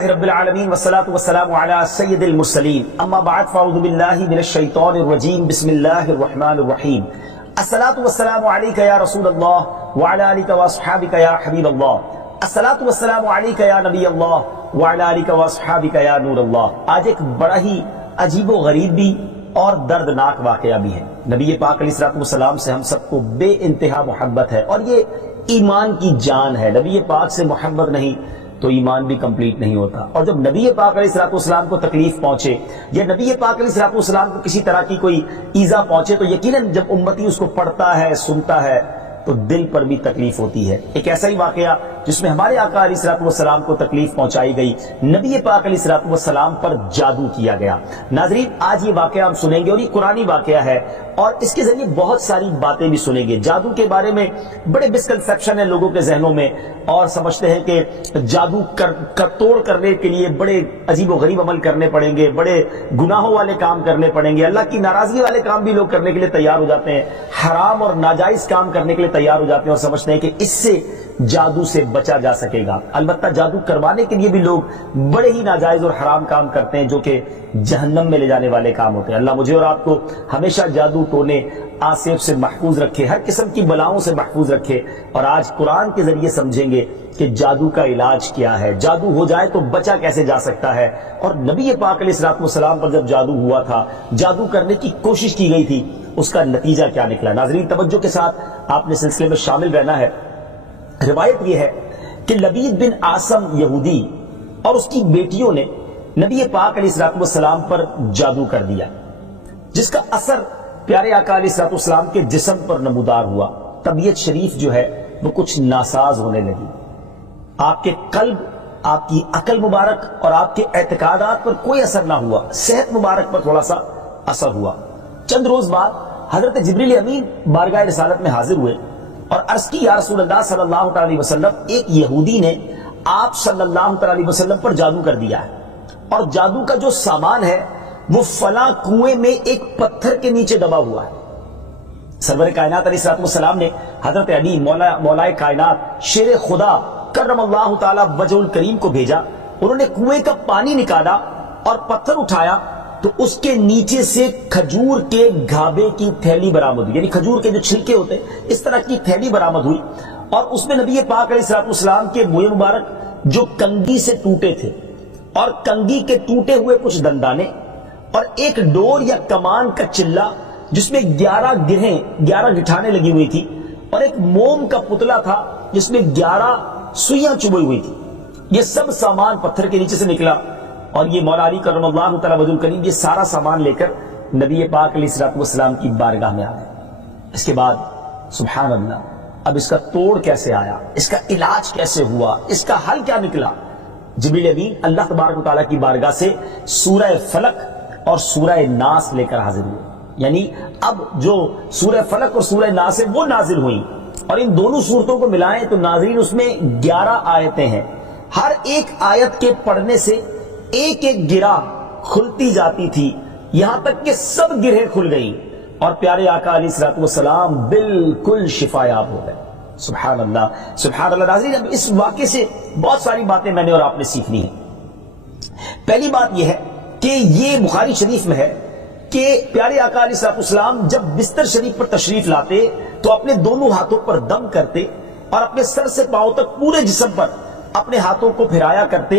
رب العالمین والصلاة والسلام علی سید المرسلین اما بعد فاعوذ باللہ من الشیطان الرجیم بسم اللہ الرحمن الرحیم الصلاة والسلام علیکہ یا رسول اللہ وعلی آلکہ واصحابکہ یا حبیب اللہ الصلاة والسلام علیکہ یا نبی اللہ وعلی آلکہ واصحابکہ یا نور اللہ۔ آج ایک بڑا ہی عجیب و غریب بھی اور دردناک واقعہ بھی ہے۔ نبی پاک علیہ السلام سے ہم سب کو بے انتہا محبت ہے اور یہ ایمان کی جان ہے۔ نبی پاک سے محبت نہیں تو ایمان بھی کمپلیٹ نہیں ہوتا، اور جب نبی پاک علیہ السلام کو تکلیف پہنچے یا نبی پاک علیہ السلام کو کسی طرح کی کوئی ایذا پہنچے تو یقیناً جب امتی اس کو پڑھتا ہے سنتا ہے تو دل پر بھی تکلیف ہوتی ہے۔ ایک ایسا ہی واقعہ جس میں ہمارے آقا علیہ السلام کو تکلیف پہنچائی گئی، نبی پاک علیہ السلام پر جادو کیا گیا۔ ناظرین، آج یہ واقعہ ہم سنیں گے اور یہ قرآنی واقعہ ہے اور اس کے ذریعے بہت ساری باتیں بھی سنیں گے۔ جادو کے بارے میں بڑے مسکنسیپشن ہیں لوگوں کے ذہنوں میں، اور سمجھتے ہیں کہ جادو توڑ کرنے کے لیے بڑے عجیب و غریب عمل کرنے پڑیں گے، بڑے گناہوں والے کام کرنے پڑیں گے، اللہ کی ناراضگی والے کام بھی لوگ کرنے کے لیے تیار ہو جاتے ہیں، حرام اور ناجائز کام کرنے کے لیے تیار ہو جاتے ہیں اور سمجھتے ہیں کہ اس سے جادو سے بچا جا سکے گا۔ البتہ جادو کروانے کے لیے بھی لوگ بڑے ہی ناجائز اور حرام کام کرتے ہیں جو کہ جہنم میں لے جانے والے کام ہوتے ہیں۔ اللہ مجھے اور آپ کو ہمیشہ جادو ٹونے آصف سے محفوظ رکھے، ہر قسم کی بلاؤں سے محفوظ رکھے، اور آج قرآن کے ذریعے سمجھیں گے کہ جادو کا علاج کیا ہے، جادو ہو جائے تو بچا کیسے جا سکتا ہے، اور نبی پاک علیہ السلام پر جب جادو ہوا تھا، جادو کرنے کی کوشش کی گئی تھی، اس کا نتیجہ کیا نکلا۔ ناظرین، توجہ کے ساتھ آپ نے سلسلے میں شامل رہنا ہے۔ روایت یہ ہے کہ لبید بن عاصم یہودی اور اس کی بیٹیوں نے نبی پاک علیہ السلام پر جادو کر دیا، جس کا اثر پیارے آقا علیہ السلام کے جسم پر نمودار ہوا۔ طبیعت شریف جو ہے وہ کچھ ناساز ہونے لگی، آپ کے قلب، آپ کی عقل مبارک اور آپ کے اعتقادات پر کوئی اثر نہ ہوا، صحت مبارک پر تھوڑا سا اثر ہوا۔ چند روز بعد حضرت جبریل امین بارگاہ رسالت میں حاضر ہوئے اور عرض کی، یا رسول اللہ صلی اللہ علیہ وسلم، ایک یہودی نے آپ صلی اللہ علیہ وسلم پر جادو کر دیا ہے، اور جادو کا جو سامان ہے وہ فلاں کنویں میں ایک پتھر کے نیچے دبا ہوا ہے۔ سرور کائنات علیہ السلام نے حضرت علی مولائے کائنات شیر خدا کرم اللہ تعالی وجہ الکریم کو بھیجا۔ انہوں نے کنویں کا پانی نکالا اور پتھر اٹھایا تو اس کے نیچے سے کھجور کے گھابے کی تھیلی برآمد ہوئی، یعنی کھجور کے جو چھلکے ہوتے ہیں اس طرح کی تھیلی برآمد ہوئی، اور اس میں نبی پاک علیہ السلام کے منہ مبارک جو کنگھی سے ٹوٹے تھے، اور کنگھی کے ٹوٹے ہوئے کچھ دندانے، اور ایک ڈور یا کمان کا چلہ جس میں 11 گٹھانے لگی ہوئی تھی، اور ایک موم کا پتلا تھا جس میں 11 سوئیاں چبھی ہوئی تھی۔ یہ سب سامان پتھر کے نیچے سے نکلا، اور یہ مولا علی کرم اللہ تعالی وجہ الکریم یہ سارا سامان لے کر نبی پاک علیہ السلام کی بارگاہ میں آ گئے۔ اس کے بعد سبحان اللہ، اب اس کا توڑ کیسے آیا، اس کا علاج کیسے ہوا، اس کا حل کیا نکلا؟ جبریل امین اللہ تبارک و تعالیٰ کی بارگاہ سے سورہ فلق اور سورہ ناس لے کر حاضر ہوئے، یعنی اب جو سورہ فلق اور سورہ ناس ہے وہ نازل ہوئی، اور ان دونوں صورتوں کو ملائیں تو ناظرین اس میں 11 آیتیں ہیں۔ ہر ایک آیت کے پڑھنے سے ایک ایک گرہ کھلتی جاتی تھی، یہاں تک کہ سب گرہیں کھل گئیں، اور پیارے آقا علیہ السلام بالکل شفا یاب ہو گئے۔ سبحان اللہ، سبحان اللہ۔ ناظرین، اب اس واقعے سے بہت ساری باتیں میں نے اور آپ نے سیکھنی ہیں۔ پہلی بات یہ ہے کہ یہ بخاری شریف میں ہے کہ پیارے آقا علیہ السلام جب بستر شریف پر تشریف لاتے تو اپنے دونوں ہاتھوں پر دم کرتے اور اپنے سر سے پاؤں تک پورے جسم پر اپنے ہاتھوں کو پھرایا کرتے،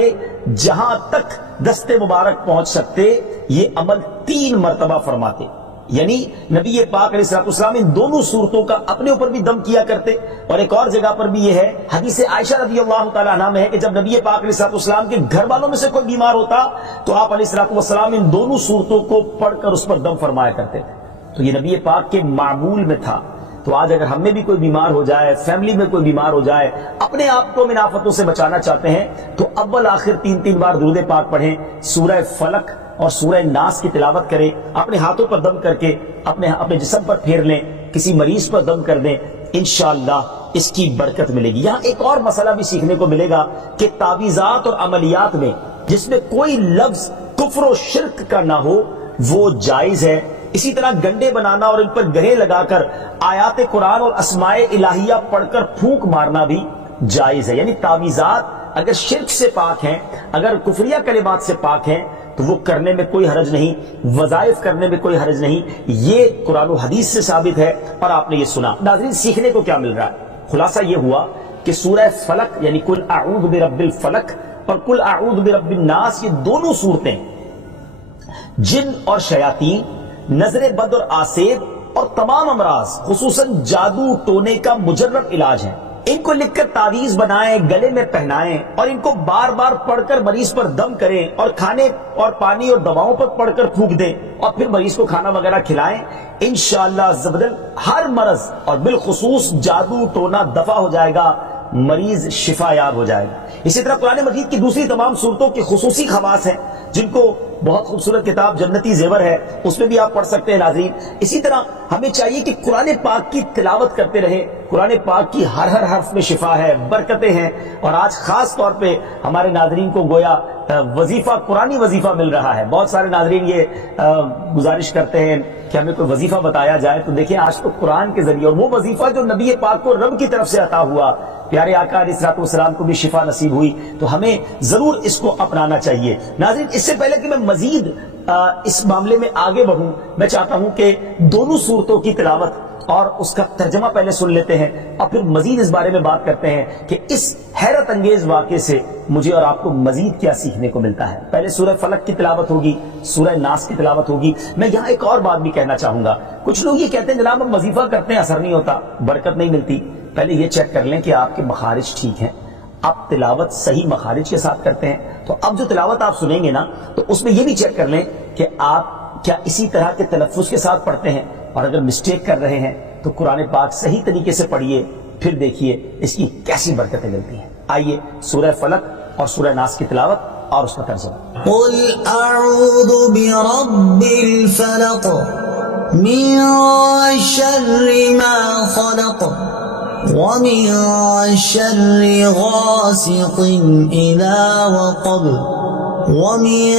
جہاں تک دست مبارک پہنچ سکتے یہ عمل 3 مرتبہ فرماتے، یعنی نبی پاک علیہ السلام ان دونوں صورتوں کا اپنے اوپر بھی دم کیا کرتے۔ اور ایک اور جگہ پر بھی یہ ہے، حدیث عائشہ رضی اللہ تعالیٰ عنہ میں ہے کہ جب نبی پاک علیہ السلام کے گھر والوں میں سے کوئی بیمار ہوتا تو آپ علیہ السلام ان دونوں صورتوں کو پڑھ کر اس پر دم فرمایا کرتے تھے۔ تو یہ نبی پاک کے معمول میں تھا۔ تو آج اگر ہم میں بھی کوئی بیمار ہو جائے، فیملی میں کوئی بیمار ہو جائے، اپنے آپ کو من آفتوں سے بچانا چاہتے ہیں تو اول آخر 3 بار درود پاک پڑھیں، سورہ فلق اور سورہ ناس کی تلاوت کریں، اپنے ہاتھوں پر دم کر کے اپنے جسم پر پھیر لیں، کسی مریض پر دم کر دیں، انشاءاللہ اس کی برکت ملے گی۔ یہاں ایک اور مسئلہ بھی سیکھنے کو ملے گا کہ تعویذات اور عملیات میں جس میں کوئی لفظ کفر و شرک کا نہ ہو وہ جائز ہے۔ اسی طرح گنڈے بنانا اور ان پر گرے لگا کر آیات قرآن اور اسماء الہیہ پڑھ کر پھونک مارنا بھی جائز ہے، یعنی تعویذات اگر شرک سے پاک ہیں، اگر کفریہ کلمات سے پاک ہیں تو وہ کرنے میں کوئی حرج نہیں، وظائف کرنے میں کوئی حرج نہیں، یہ قرآن و حدیث سے ثابت ہے اور آپ نے یہ سنا۔ ناظرین سیکھنے کو کیا مل رہا ہے؟ خلاصہ یہ ہوا کہ سورہ فلق یعنی قل اعوذ برب الفلق اور قل اعوذ برب الناس، یہ دونوں صورتیں جن اور شیاطین، نظر بد اور آسیب اور تمام امراض خصوصاً جادو ٹونے کا مجرب علاج ہیں۔ ان کو لکھ کر تعویذ بنائیں، گلے میں پہنائیں اور ان کو بار بار پڑھ کر مریض پر دم کریں اور کھانے اور پانی اور دواؤں پر پڑھ کر پھونک دیں اور پھر مریض کو کھانا وغیرہ کھلائیں، انشاءاللہ عز و جل ہر مرض اور بالخصوص جادو ٹونا دفع ہو جائے گا، مریض شفا یاب ہو جائے گا۔ اسی طرح قرآن مجید کی دوسری تمام صورتوں کی خصوصی خواص ہیں جن کو بہت خوبصورت کتاب جنتی زیور ہے اس میں بھی آپ پڑھ سکتے ہیں ناظرین۔ اسی طرح ہمیں چاہیے کہ قرآن پاک کی تلاوت کرتے رہیں، قرآن پاک کی ہر حرف میں شفا ہے، برکتیں ہیں، اور آج خاص طور پہ ہمارے ناظرین کو گویا وظیفہ، قرآنی وظیفہ مل رہا ہے۔ بہت سارے ناظرین یہ گزارش کرتے ہیں کہ ہمیں کوئی وظیفہ بتایا جائے، تو دیکھیں آج تو قرآن کے ذریعے، اور وہ وظیفہ جو نبی پاک کو رب کی طرف سے عطا ہوا، پیارے آقا علیہ الصلوۃ والسلام کو بھی شفا نصیب ہوئی، تو ہمیں ضرور اس کو اپنانا چاہیے۔ ناظرین اس سے پہلے کہ میں مزید اس معاملے میں آگے بڑھوں، میں چاہتا ہوں کہ دونوں صورتوں کی تلاوت اور اس کا ترجمہ پہلے سن لیتے ہیں اور پھر مزید اس بارے میں بات کرتے ہیں کہ اس حیرت انگیز واقعے سے مجھے اور آپ کو مزید کیا سیکھنے کو ملتا ہے۔ پہلے سورہ فلق کی تلاوت ہوگی، سورہ ناس کی تلاوت ہوگی۔ میں یہاں ایک اور بات بھی کہنا چاہوں گا، کچھ لوگ یہ کہتے ہیں جناب ہم وظیفہ کرتے ہیں اثر نہیں ہوتا، برکت نہیں ملتی۔ پہلے یہ چیک کر لیں کہ آپ کے مخارج ٹھیک ہیں، آپ تلاوت صحیح مخارج کے ساتھ کرتے ہیں۔ تو اب جو تلاوت آپ سنیں گے نا تو اس میں یہ بھی چیک کر لیں کہ آپ کیا اسی طرح کے تلفظ کے ساتھ پڑھتے ہیں، اور اگر مسٹیک کر رہے ہیں تو قرآن پاک صحیح طریقے سے پڑھیے، پھر دیکھیے اس کی کیسی برکتیں ملتی ہیں۔ آئیے سورہ فلق اور سورہ ناس کی تلاوت اور اس کا ترجمہ۔ قل اعوذ برب الفلق من شر ما خلق ومن شر غاسق اذا وقب ومن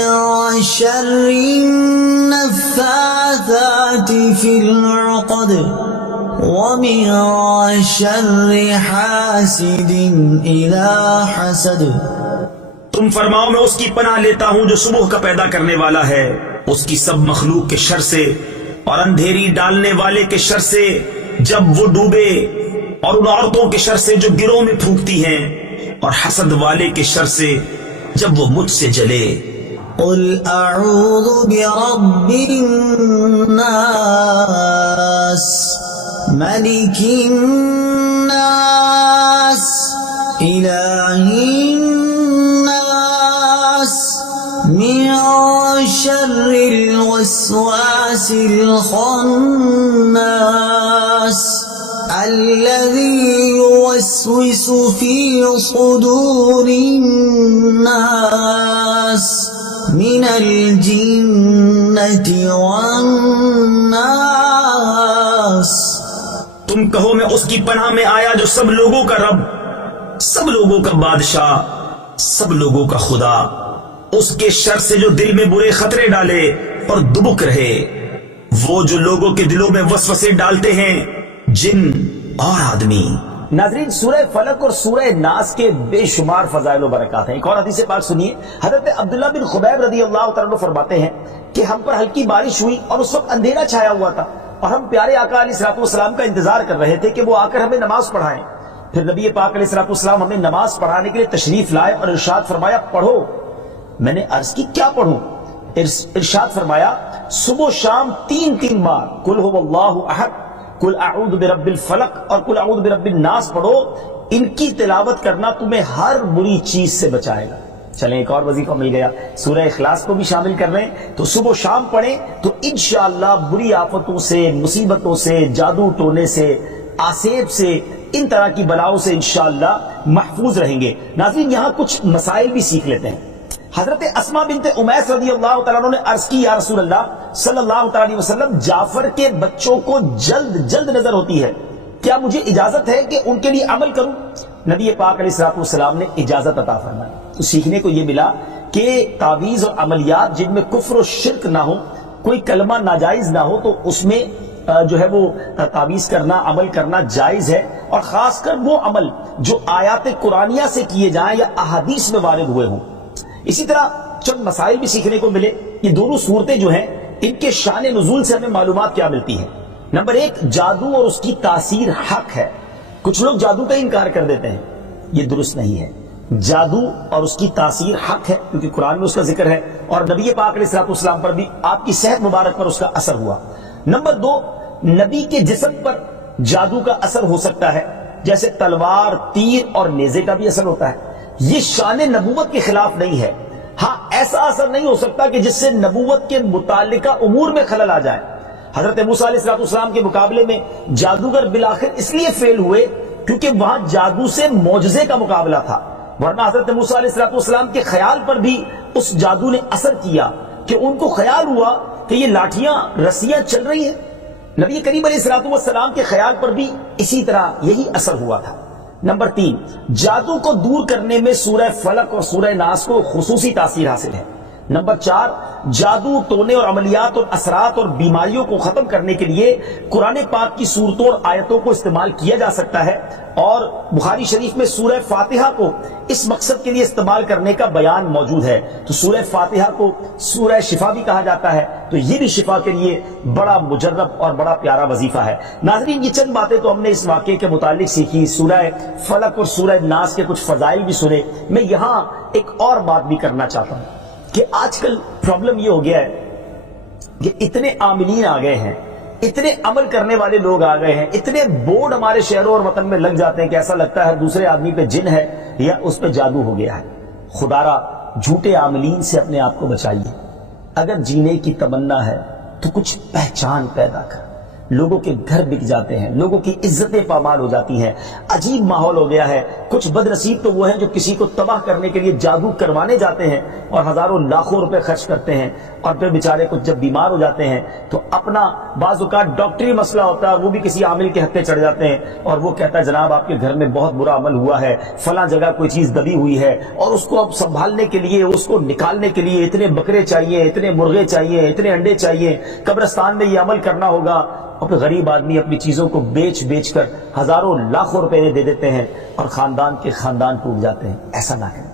شر النفاثات في العقد ومن شر حاسد اذا حسد۔ تم فرماؤ میں اس کی پناہ لیتا ہوں جو صبح کا پیدا کرنے والا ہے، اس کی سب مخلوق کے شر سے، اور اندھیری ڈالنے والے کے شر سے جب وہ ڈوبے، اور ان عورتوں کے شر سے جو گروہ میں پھونکتی ہیں، اور حسد والے کے شر سے جب وہ مجھ سے جلے۔ قل اعوذ برب الناس ملک الناس الہ الناس من شر الوسواس الخناس الذي يوسوس في صدور الناس من الجنة والناس۔ تم کہو میں اس کی پناہ میں آیا جو سب لوگوں کا رب، سب لوگوں کا بادشاہ، سب لوگوں کا خدا، اس کے شر سے جو دل میں برے خطرے ڈالے اور دبک رہے، وہ جو لوگوں کے دلوں میں وسوسے ڈالتے ہیں، جن اور آدمی۔ ناظرین سورہ فلق اور سورہ ناس کے بے شمار فضائل و برکات ہیں۔ ایک اور حدیث پاک سنیے، حضرت عبداللہ بن خبیب رضی اللہ تعالیٰ عنہ فرماتے ہیں کہ ہم پر ہلکی بارش ہوئی اور اس وقت اندھیرا چھایا ہوا تھا، اور ہم پیارے آقا علیہ الصلوۃ والسلام کا انتظار کر رہے تھے کہ وہ آ کر ہمیں نماز پڑھائیں۔ پھر نبی پاک علیہ الصلوۃ والسلام ہمیں نماز پڑھانے کے لیے تشریف لائے اور ارشاد فرمایا پڑھو۔ میں نے عرض کی کیا پڑھوں؟ ارشاد فرمایا صبح و شام 3 بار قل هو اللہ احد، قل اعوذ برب الفلق اور قل اعوذ برب الناس پڑھو، ان کی تلاوت کرنا تمہیں ہر بری چیز سے بچائے گا۔ چلیں ایک اور وظیفہ مل گیا، سورہ اخلاص کو بھی شامل کر رہے ہیں، تو صبح و شام پڑھیں تو انشاءاللہ بری آفتوں سے، مصیبتوں سے، جادو ٹونے سے، آسیب سے، ان طرح کی بلاؤں سے انشاءاللہ محفوظ رہیں گے۔ ناظرین یہاں کچھ مسائل بھی سیکھ لیتے ہیں۔ حضرت اسماء بنت امیس رضی اللہ تعالیٰ عنہ نے عرض کی یا رسول اللہ صلی اللہ تعالیٰ علیہ وسلم، جعفر کے بچوں کو جلد نظر ہوتی ہے، کیا مجھے اجازت ہے کہ ان کے لیے عمل کروں؟ نبی پاک علیہ الصلوۃ والسلام نے اجازت عطا فرمائی۔ تو سیکھنے کو یہ ملا کہ تعویذ اور عملیات جن میں کفر و شرک نہ ہو، کوئی کلمہ ناجائز نہ ہو، تو اس میں جو ہے وہ تعویذ کرنا، عمل کرنا جائز ہے، اور خاص کر وہ عمل جو آیات قرآنیہ سے کیے جائیں یا احادیث میں وارد ہوئے ہوں۔ اسی طرح چند مسائل بھی سیکھنے کو ملے۔ یہ دونوں صورتیں جو ہیں ان کے شان نزول سے ہمیں معلومات کیا ملتی ہیں۔ نمبر ایک، جادو اور اس کی تاثیر حق ہے۔ کچھ لوگ جادو کا انکار کر دیتے ہیں، یہ درست نہیں ہے۔ جادو اور اس کی تاثیر حق ہے کیونکہ قرآن میں اس کا ذکر ہے، اور نبی پاک علیہ الصلوۃ والسلام پر بھی آپ کی صحت مبارک پر اس کا اثر ہوا۔ نمبر دو، نبی کے جسم پر جادو کا اثر ہو سکتا ہے، جیسے تلوار، تیر اور نیزے کا بھی اثر ہوتا ہے۔ یہ شان نبوت کے خلاف نہیں ہے۔ ہاں، ایسا اثر نہیں ہو سکتا کہ جس سے نبوت کے متعلقہ امور میں خلل آ جائے۔ حضرت موسیٰ علیہ السلام کے مقابلے میں جادوگر بالآخر اس لیے فیل ہوئے کیونکہ وہاں جادو سے معجزے کا مقابلہ تھا، ورنہ حضرت موسیٰ علیہ السلام کے خیال پر بھی اس جادو نے اثر کیا کہ ان کو خیال ہوا کہ یہ لاٹھیاں، رسیاں چل رہی ہیں۔ نبی کریم علیہ السلام کے خیال پر بھی اسی طرح یہی اثر ہوا تھا۔ نمبر تین، جادو کو دور کرنے میں سورہ فلق اور سورہ ناس کو خصوصی تاثیر حاصل ہے۔ نمبر چار، جادو، ٹونے اور عملیات اور اثرات اور بیماریوں کو ختم کرنے کے لیے قرآن پاک کی صورتوں اور آیتوں کو استعمال کیا جا سکتا ہے، اور بخاری شریف میں سورہ فاتحہ کو اس مقصد کے لیے استعمال کرنے کا بیان موجود ہے۔ تو سورہ فاتحہ کو سورہ شفا بھی کہا جاتا ہے، تو یہ بھی شفا کے لیے بڑا مجرب اور بڑا پیارا وظیفہ ہے۔ ناظرین، یہ چند باتیں تو ہم نے اس واقعے کے متعلق سیکھی، سورہ فلق اور سورہ ناس کے کچھ فضائل بھی سنے۔ میں یہاں ایک اور بات بھی کرنا چاہتا ہوں کہ آج کل پرابلم یہ ہو گیا ہے کہ اتنے عاملین آ گئے ہیں، اتنے عمل کرنے والے لوگ آ گئے ہیں، اتنے بورڈ ہمارے شہروں اور وطن میں لگ جاتے ہیں کہ ایسا لگتا ہے ہر دوسرے آدمی پہ جن ہے یا اس پہ جادو ہو گیا ہے۔ خدا را جھوٹے عاملین سے اپنے آپ کو بچائیے۔ اگر جینے کی تمنا ہے تو کچھ پہچان پیدا کر۔ لوگوں کے گھر بک جاتے ہیں، لوگوں کی عزتیں پامال ہو جاتی ہیں، عجیب ماحول ہو گیا ہے۔ کچھ بد نصیب تو وہ ہیں جو کسی کو تباہ کرنے کے لیے جادو کروانے جاتے ہیں اور ہزاروں لاکھوں روپے خرچ کرتے ہیں، اور پھر بیچارے کچھ جب بیمار ہو جاتے ہیں تو اپنا بعض اوقات ڈاکٹری مسئلہ ہوتا ہے، وہ بھی کسی عامل کے ہتھے چڑھ جاتے ہیں، اور وہ کہتا ہے جناب آپ کے گھر میں بہت برا عمل ہوا ہے، فلاں جگہ کوئی چیز دبی ہوئی ہے، اور اس کو اب سنبھالنے کے لیے، اس کو نکالنے کے لیے اتنے بکرے چاہیے، اتنے مرغے چاہیے، اتنے انڈے چاہیے، قبرستان میں یہ عمل کرنا ہوگا، اور پھر غریب آدمی اپنی چیزوں کو بیچ بیچ کر ہزاروں لاکھوں روپے دے دیتے ہیں، اور خاندان کے خاندان ٹوٹ جاتے ہیں۔ ایسا نہ کریں،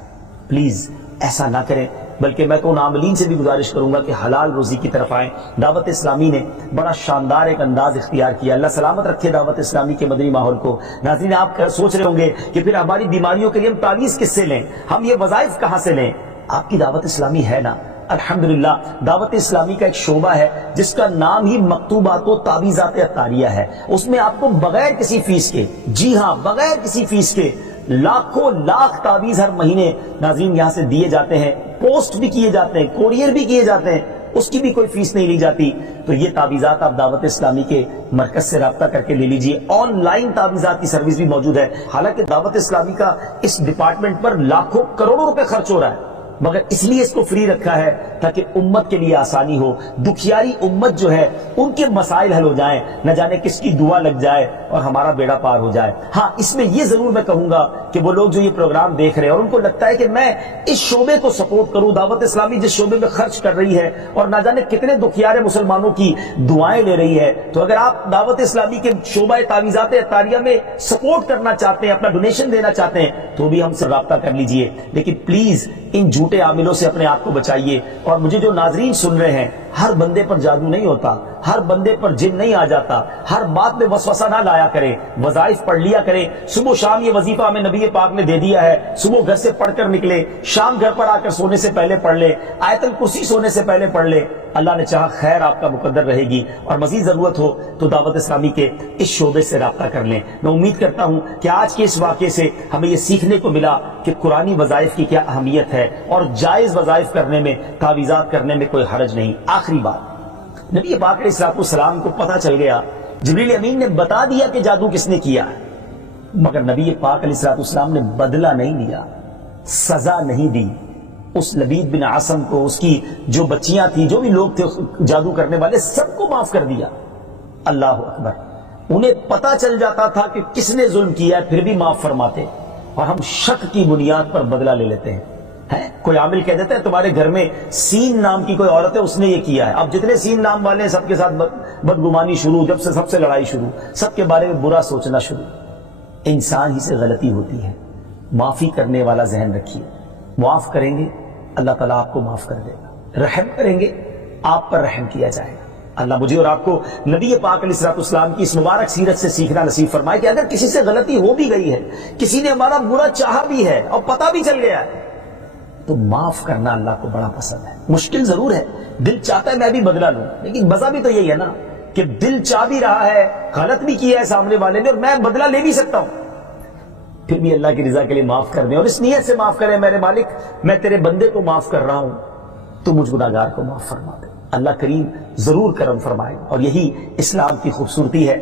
پلیز ایسا نہ کریں۔ بلکہ میں تو ان عاملین سے بھی گزارش کروں گا کہ حلال روزی کی طرف آئیں۔ دعوت اسلامی نے بڑا شاندار ایک انداز اختیار کیا، اللہ سلامت رکھے دعوت اسلامی کے مدنی ماحول کو۔ ناظرین، آپ سوچ رہے ہوں گے کہ پھر ہماری بیماریوں کے لیے ہم تعویذ کس سے لیں، ہم یہ وظائف کہاں سے لیں؟ آپ کی دعوت اسلامی ہے نا؟ الحمدللہ دعوت اسلامی کا ایک شعبہ ہے جس کا نام ہی مکتوبات و تعویذات عطاریہ ہے۔ اس میں آپ کو بغیر کسی فیس کے، جی ہاں بغیر کسی فیس کے، لاکھوں لاکھ تعویذ ہر مہینے ناظرین یہاں سے دیے جاتے ہیں، پوسٹ بھی کیے جاتے ہیں، کوریئر بھی کیے جاتے ہیں، اس کی بھی کوئی فیس نہیں لی جاتی۔ تو یہ تعویذات آپ دعوت اسلامی کے مرکز سے رابطہ کر کے لے لیجئے۔ آن لائن تعویذات کی سروس بھی موجود ہے۔ حالانکہ دعوت اسلامی کا اس ڈپارٹمنٹ پر لاکھوں کروڑوں روپے خرچ ہو رہا ہے، مگر اس لیے اس کو فری رکھا ہے تاکہ امت کے لیے آسانی ہو، دکھیاری امت جو ہے ان کے مسائل حل ہو جائیں، نہ جانے کس کی دعا لگ جائے اور ہمارا بیڑا پار ہو جائے۔ ہاں، اس میں یہ ضرور میں کہوں گا کہ وہ لوگ جو یہ پروگرام دیکھ رہے ہیں اور ان کو لگتا ہے کہ میں اس شعبے کو سپورٹ کروں، دعوت اسلامی جس شعبے میں خرچ کر رہی ہے اور نہ جانے کتنے دکھیارے مسلمانوں کی دعائیں لے رہی ہے، تو اگر آپ دعوت اسلامی کے شعبہ تعویذات عطاریہ میں سپورٹ کرنا چاہتے ہیں، اپنا ڈونیشن دینا چاہتے ہیں، تو بھی ہم سے رابطہ کر لیجئے۔ لیکن پلیز ان جھوٹے عاملوں سے اپنے آپ کو بچائیے۔ اور مجھے جو ناظرین سن رہے ہیں، ہر بندے پر جادو نہیں ہوتا، ہر بندے پر جن نہیں آ جاتا، ہر بات میں وسوسہ نہ لایا کریں، وظائف پڑھ لیا کریں۔ صبح شام یہ وظیفہ ہمیں نبی پاک نے دے دیا ہے، صبح گھر سے پڑھ کر نکلے، شام گھر پر آ کر سونے سے پہلے پڑھ لے، آیت الکرسی سونے سے پہلے پڑھ لے، اللہ نے چاہا خیر آپ کا مقدر رہے گی۔ اور مزید ضرورت ہو تو دعوت اسلامی کے اس شعبے سے رابطہ کر لیں۔ میں امید کرتا ہوں کہ آج کے اس واقعے سے ہمیں یہ سیکھنے کو ملا کہ قرآنی وظائف کی کیا اہمیت ہے، اور جائز وظائف کرنے میں، تعویذات کرنے میں کوئی حرج نہیں۔ آخری بات، نبی پاک علیہ السلام کو پتہ چل گیا، جبریل امین نے بتا دیا کہ جادو کس نے کیا ہے، مگر نبی پاک علیہ السلام نے بدلہ نہیں لیا، سزا نہیں دی۔ اس لبید بن عاصم کو، اس کی جو بچیاں تھیں، جو بھی لوگ تھے جادو کرنے والے، سب کو معاف کر دیا۔ اللہ اکبر! انہیں پتا چل جاتا تھا کہ کس نے ظلم کیا ہے، پھر بھی معاف فرماتے، اور ہم شک کی بنیاد پر بدلہ لے لیتے ہیں۔ کوئی عامل کہہ دیتا ہے تمہارے گھر میں سین نام کی کوئی عورت ہے، اس نے یہ کیا ہے، اب جتنے سین نام والے ہیں سب کے ساتھ بدگمانی شروع، جب سے سب سے لڑائی شروع، سب کے بارے میں برا سوچنا شروع۔ انسان ہی سے غلطی ہوتی ہے. معافی کرنے والا ذہن رکھیے. معاف کریں گے اللہ تعالیٰ آپ کو معاف کر دے گا. رحم کریں گے آپ پر رحم کیا جائے گا. اللہ مجھے اور آپ کو نبی پاک علیہ الصلوۃ والسلام کی اس مبارک سیرت سے سیکھنا نصیب فرمائے کہ اگر کسی سے غلطی ہو بھی گئی ہے, کسی نے ہمارا برا چاہا بھی ہے اور پتہ بھی چل گیا ہے, تو معاف کرنا اللہ کو بڑا پسند ہے. مشکل ضرور ہے, دل چاہتا ہے میں بھی بدلہ لوں, لیکن مزہ بھی تو یہی ہے نا کہ دل چاہ بھی رہا ہے, غلط بھی کیا ہے سامنے والے نے اور میں بدلہ لے بھی سکتا ہوں, پھر بھی اللہ کی رضا کے لیے معاف کر دیں اور اس نیت سے معاف کریں میرے مالک میں تیرے بندے کو معاف کر رہا ہوں, تو مجھ گناہگار کو معاف فرما دے. اللہ کریم ضرور کرم فرمائے اور یہی اسلام کی خوبصورتی ہے.